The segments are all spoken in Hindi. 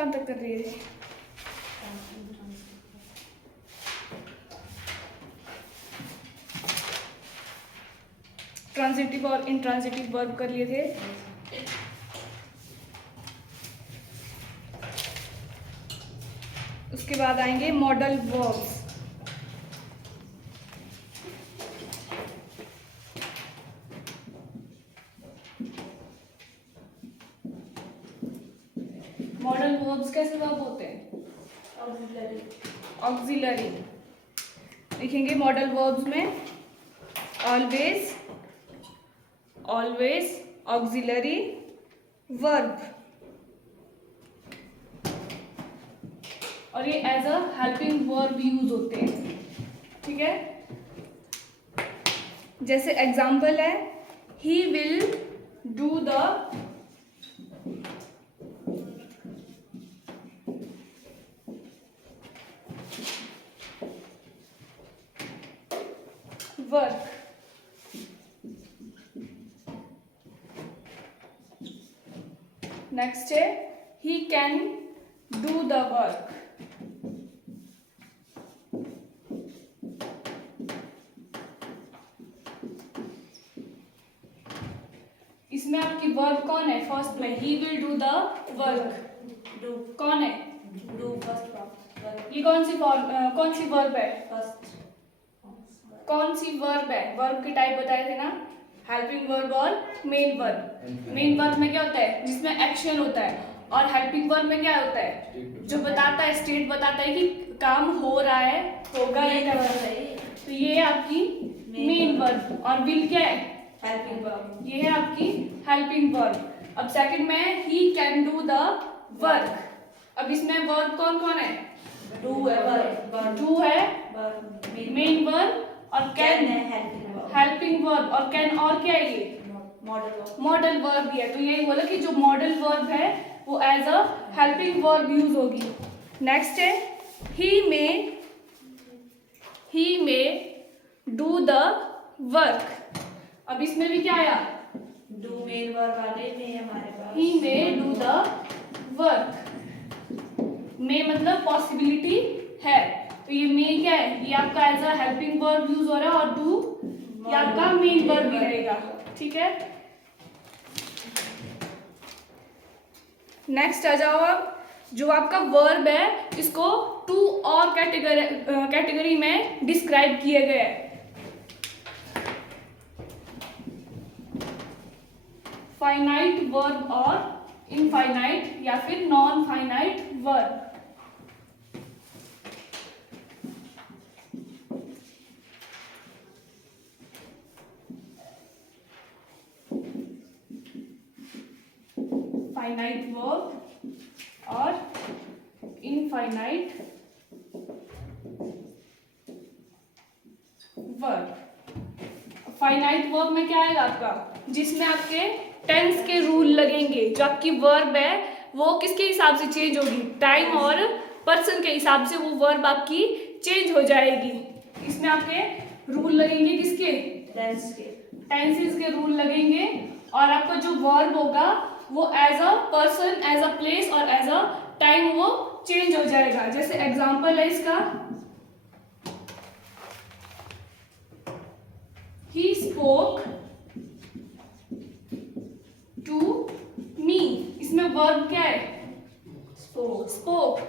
कहाँ तक कर रही है? ट्रांजिटिव और इंट्रांजिटिव वर्ब कर लिए थे। उसके बाद आएंगे मॉडल वर्ब्स। मॉडल वर्ब्स कैसे वर्ब होते हैं? ऑक्सिलरी। लिखेंगे मॉडल वर्ब्स में ऑलवेज, ऑलवेज, ऑक्सिलरी, वर्ब, और ये as a helping verb use होते हैं। ठीक है, जैसे एग्जाम्पल है he will do the work. Next है he can do the work. इसमें आपकी वर्ब कौन है? फर्स्ट में he will do the work, do कौन है? Do first verb. ये कौन सी वर्ब है? फर्स्ट कौन सी वर्ब है? वर्ब के टाइप बताए थे ना, हेल्पिंग वर्ब और मेन वर्ब। मेन वर्ब में क्या होता है? जिसमें एक्शन होता है। और हेल्पिंग वर्ब में क्या होता है? जो बताता है, स्टेट बताता है कि काम हो रहा है, होगा या क्या होगा। तो ये है आपकी मेन वर्ब। और विल क्या है? Helping verb. ये है आपकी हेल्पिंग वर्ब। अब सेकंड में ही कैन डू द वर्क। अब इसमें वर्ब कौन कौन है? डू है वर्ब, डू है वर्ब मेन वर्ब, और कैन है हेल्पिंग वर्ब। हेल्पिंग वर्ब, और कैन और क्या है? ये मॉडल वर्ब। मॉडल वर्ब भी है। तो यही बोला कि जो मॉडल वर्ब है वो as a helping verb use होगी। नेक्स्ट है ही में डू द वर्क। अब इसमें भी क्या आया? डू मेन वर्ब आगे में हमारे पास ही में डू द वर्क। में मतलब पॉसिबिलिटी है, तो ये में क्या है? ये आपका as a helping verb use हो रहा है, और डू ये आपका मेन वर्ब भी रहेगा। ठीक है, नेक्स्ट आ जाओ। अब जो आपका वर्ब है इसको टू और कैटेगरी में डिस्क्राइब किए गए हैं। फाइनाइट वर्ब और इनफाइनाइट या फिर non finite verb. Finite verb और इनफाइनाइट वर्ब। फाइनाइट वर्ब में क्या आएगा आपका? जिसमें आपके टेंस के रूल लगेंगे। जो आपकी वर्ब है वो किसके हिसाब से चेंज होगी? टाइम और पर्सन के हिसाब से वो वर्ब आपकी चेंज हो जाएगी। इसमें आपके रूल लगेंगे किसके? टेंस के, टेंसेस के रूल लगेंगे। और आपका जो वर्ब होगा वो as a person, as a place और एज अ टाइम वो चेंज हो जाएगा। जैसे एग्जांपल है इसका, ही स्पोक टू मी। इसमें वर्ब क्या है? स्पोक।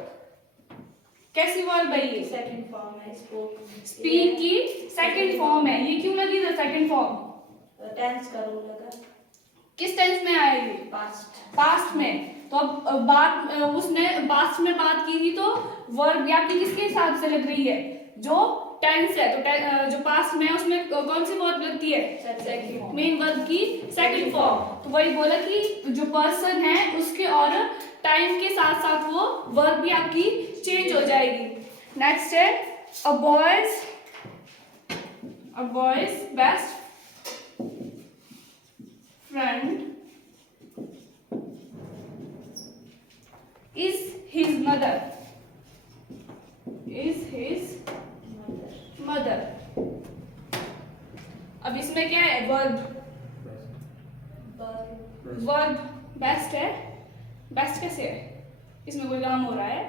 कैसी वर्ब है ये? सेकंड फॉर्म है स्पोक। स्पीक की सेकंड फॉर्म है। ये क्यों लगी था सेकंड फॉर्म? टेंस का रूल लगा। किस टेंस में आया ये? पास्ट में। तो अब बात उसने पास्ट में बात की थी, तो वर्ब आपकी किसके हिसाब से लग रही है? जो टेंस है। तो जो पास्ट में है उसमें कौन सी वर्ब लगती है? मेन वर्ब की सेकंड फॉर्म। तो वही बोला कि जो पर्सन है उसके और टाइम के साथ साथ वो वर्ब भी आपकी चेंज हो जाएगी। नेक्स्ट है a boy's best friend is his mother. अब इसमें क्या है? वर्ब बेस्ट है। बेस्ट कैसे है? इसमें कोई काम हो रहा है?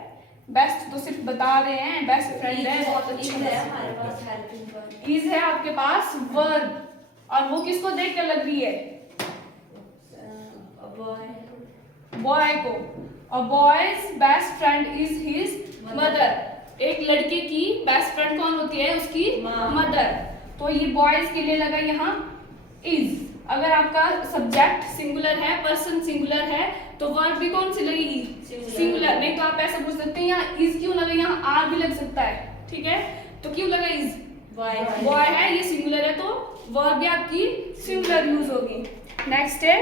बेस्ट तो सिर्फ बता रहे हैं, बेस्ट फ्रेंड है, बहुत अच्छी है हमारे पास हेल्पिंग वर्ब। इज है आपके पास वर्ब, और वो किसको देख कर लग रही है? बॉय बॉय को। A boy's best friend is his mother. एक लड़के की बेस्ट फ्रेंड कौन होती है? उसकी मदर। तो ये बॉयज के लिए लगा यहाँ इज। अगर आपका सब्जेक्ट सिंगुलर है, पर्सन सिंगुलर है, तो वर्ब भी कौन सी लगेगी? सिंगुलर। नहीं तो आप ऐसा पूछ सकते हैं यहाँ इज क्यों लगा, यहाँ आर भी लग सकता है, ठीक है? तो क्यों लगा इज? बॉय है, ये सिंगुलर है, तो वर्ब भी आपकी सिंगुलर यूज होगी। नेक्स्ट है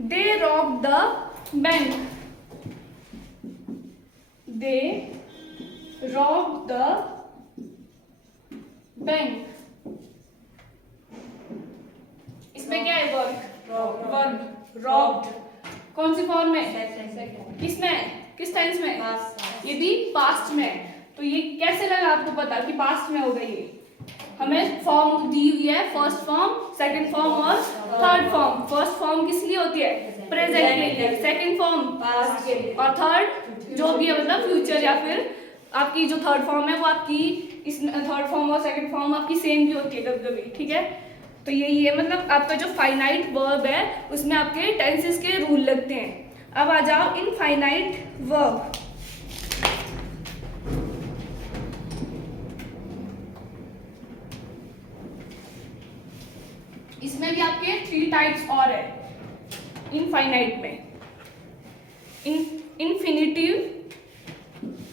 they rob the bank. They rob the bank. इसमें क्या है? वर्ब। वर्ब रॉब्ड कौन सी फॉर्म में? किसमें? किस टेंस में? ये भी पास्ट में। तो ये कैसे लगा आपको पता कि पास्ट में होगा? ये हमें फॉर्म दी हुई है, फर्स्ट फॉर्म, सेकंड फॉर्म और थर्ड फॉर्म। फर्स्ट फॉर्म किस लिए होती है? प्रेजेंट के लिए। सेकंड फॉर्म पास्ट के लिए। और थर्ड जो भी है मतलब फ्यूचर, या फिर आपकी जो थर्ड फॉर्म है वो आपकी इस थर्ड फॉर्म और सेकंड फॉर्म आपकी सेम भी होती है कभी कभी, ठीक है? तो यही है, मतलब आपका जो फाइनाइट वर्ब है उसमें आपके टेंसेस के रूल लगते हैं। अब आ जाओ इनफाइनाइट वर्ब। इसमें भी आपके 3 टाइप्स और है इनफाइनाइट में। इन्फिनिटिव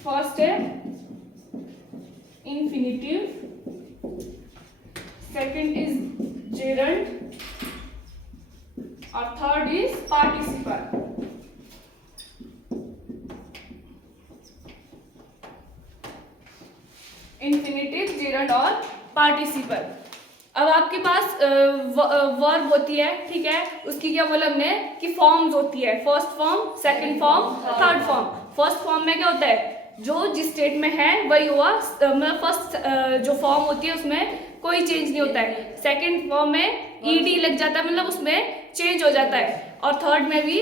फर्स्ट है इन्फिनिटिव, सेकंड इज जेरंड और third is participle. Infinitive, gerund और पार्टिसिपल। अब आपके पास वर्ब होती है, ठीक है? उसकी क्या बोला हमने कि फॉर्म्स होती है, first form, second form, third form. First form में क्या होता है? जो जिस स्टेट में है वही हुआ, मतलब फर्स्ट जो फॉर्म होती है उसमें कोई चेंज नहीं होता है। सेकंड फॉर्म में ईडी लग जाता है, मतलब उसमें चेंज हो जाता है। और थर्ड में भी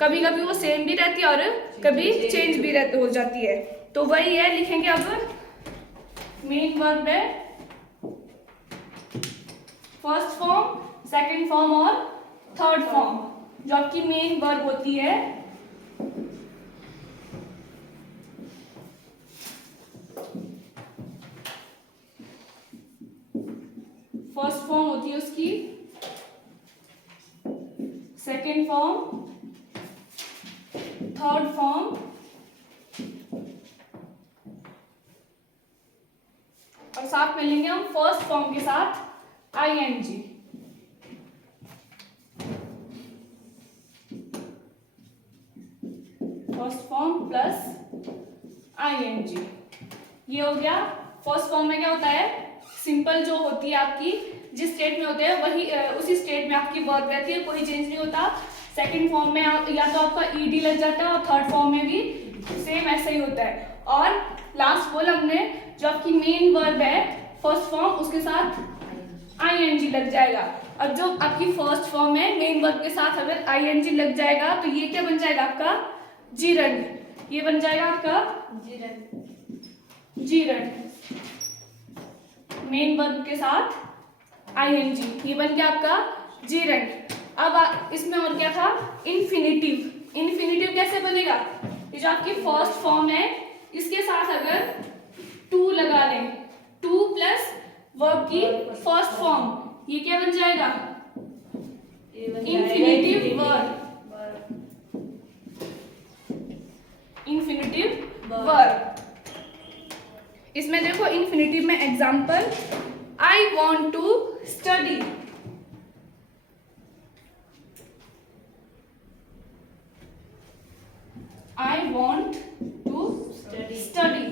कभी कभी वो सेम भी रहती है और कभी चेंज भी हो जाती है। तो वही है, लिखेंगे अब मेन वर्ब है फर्स्ट फॉर्म, सेकंड फॉर्म और थर्ड फॉर्म। जो आपकी मेन वर्ब होती है फर्स्ट फॉर्म होती है उसकी, सेकंड फॉर्म, थर्ड फॉर्म और साथ में लेंगे हम फर्स्ट फॉर्म के साथ ING. First form plus ING, ये हो गया। फर्स्ट फॉर्म में क्या होता है? सिंपल जो होती है आपकी, जिस स्टेट में होते हैं वही उसी स्टेट में आपकी वर्ब रहती है, कोई चेंज नहीं होता। सेकंड फॉर्म में या तो आपका ईडी लग जाता है और थर्ड फॉर्म में भी सेम ऐसा ही होता है। और लास्ट बोल हमने जो आपकी मेन वर्ब है फर्स्ट फॉर्म, उसके साथ आईएनजी लग जाएगा। अब जो आपकी फर्स्ट फॉर्म है मेन वर्ब के साथ अगर आईएनजी लग जाएगा तो ये क्या बन जाएगा? आपका जीरंड। ये बन जाएगा आपका जीरंड। मेन वर्ब के साथ आईएनजी, ये बन गया आपका जीरंड। अब इसमें और क्या था? इन्फिनिटिव। इन्फिनिटिव कैसे बनेगा? ये जो आपकी फर्स्ट फॉर्म है इसके साथ अगर टू लगा लें, टू प्लस वर्ब की फर्स्ट फॉर्म, ये क्या बन जाएगा? Infinitive verb. Infinitive verb. इसमें देखो इन्फिनिटिव में example, I want to study. I want to study.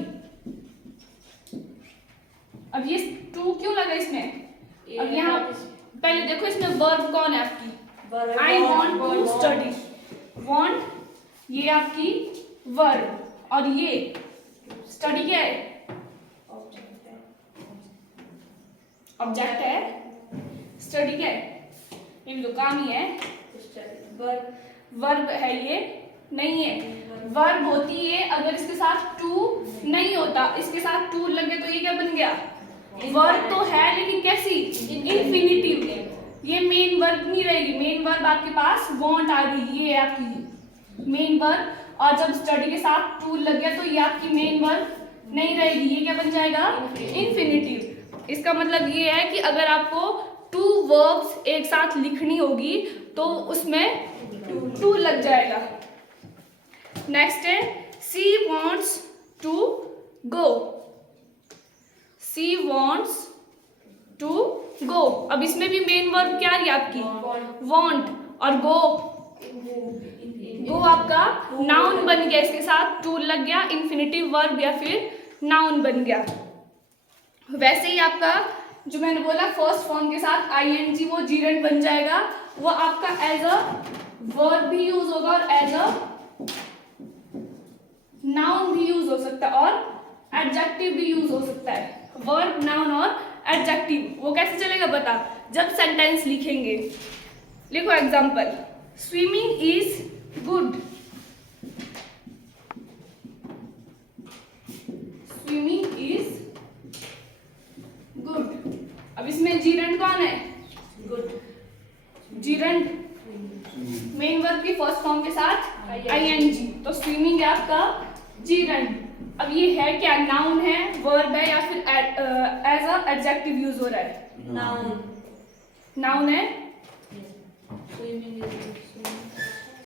अब ये टू क्यों लगा इसमें? अब यहाँ पहले देखो इसमें वर्ब कौन है आपकी? I want to study. Want ये आपकी वर्ब और ये स्टडी क्या है? ऑब्जेक्ट है। स्टडी क्या है? ये भी तो काम ही है। वर्ब है ये नहीं है। वर्ब होती है अगर इसके साथ टू नहीं होता, इसके साथ टू लगे तो ये क्या बन गया? वर्ब तो है लेकिन कैसी? इन्फिनिटिव। ये मेन वर्ब नहीं रहेगी। मेन वर्ब आपके पास वांट आ गई, ये है आपकी मेन वर्ब। और जब स्टडी के साथ टू लग गया तो ये आपकी मेन वर्ब नहीं रहेगी, ये क्या बन जाएगा? इन्फिनिटिव। इसका मतलब ये है कि अगर आपको टू वर्ब्स एक साथ लिखनी होगी तो उसमें टू लग जाएगा। नेक्स्ट है she wants to go. She wants to go. अब इसमें भी मेन वर्ब क्या रही आपकी? वॉन्ट। और गो, गो आपका नाउन बन गया, इसके साथ टू लग गया, इन्फिनिटिव वर्ब या फिर नाउन बन गया। वैसे ही आपका जो मैंने बोला फर्स्ट फॉर्म के साथ आईएनजी वो जीरेंट बन जाएगा, वो आपका एज अ वर्ब भी यूज होगा और एज अ नाउन भी यूज हो सकता है और एडजेक्टिव भी यूज हो सकता है। वर्ब, नाउन और एडजेक्टिव वो कैसे चलेगा बता? जब सेंटेंस लिखेंगे। लिखो example, swimming is good. Swimming is good. अब इसमें जीरेंट कौन है? गुड। जीरेंट मेन वर्ब की फर्स्ट फॉर्म के साथ आईएनजी, तो स्विमिंग है आपका जीरेंट। अब ये है क्या? नाउन है, वर्ब है या फिर एज अ एडजेक्टिव यूज हो रहा है? नाउन। नाउन है। Swimming is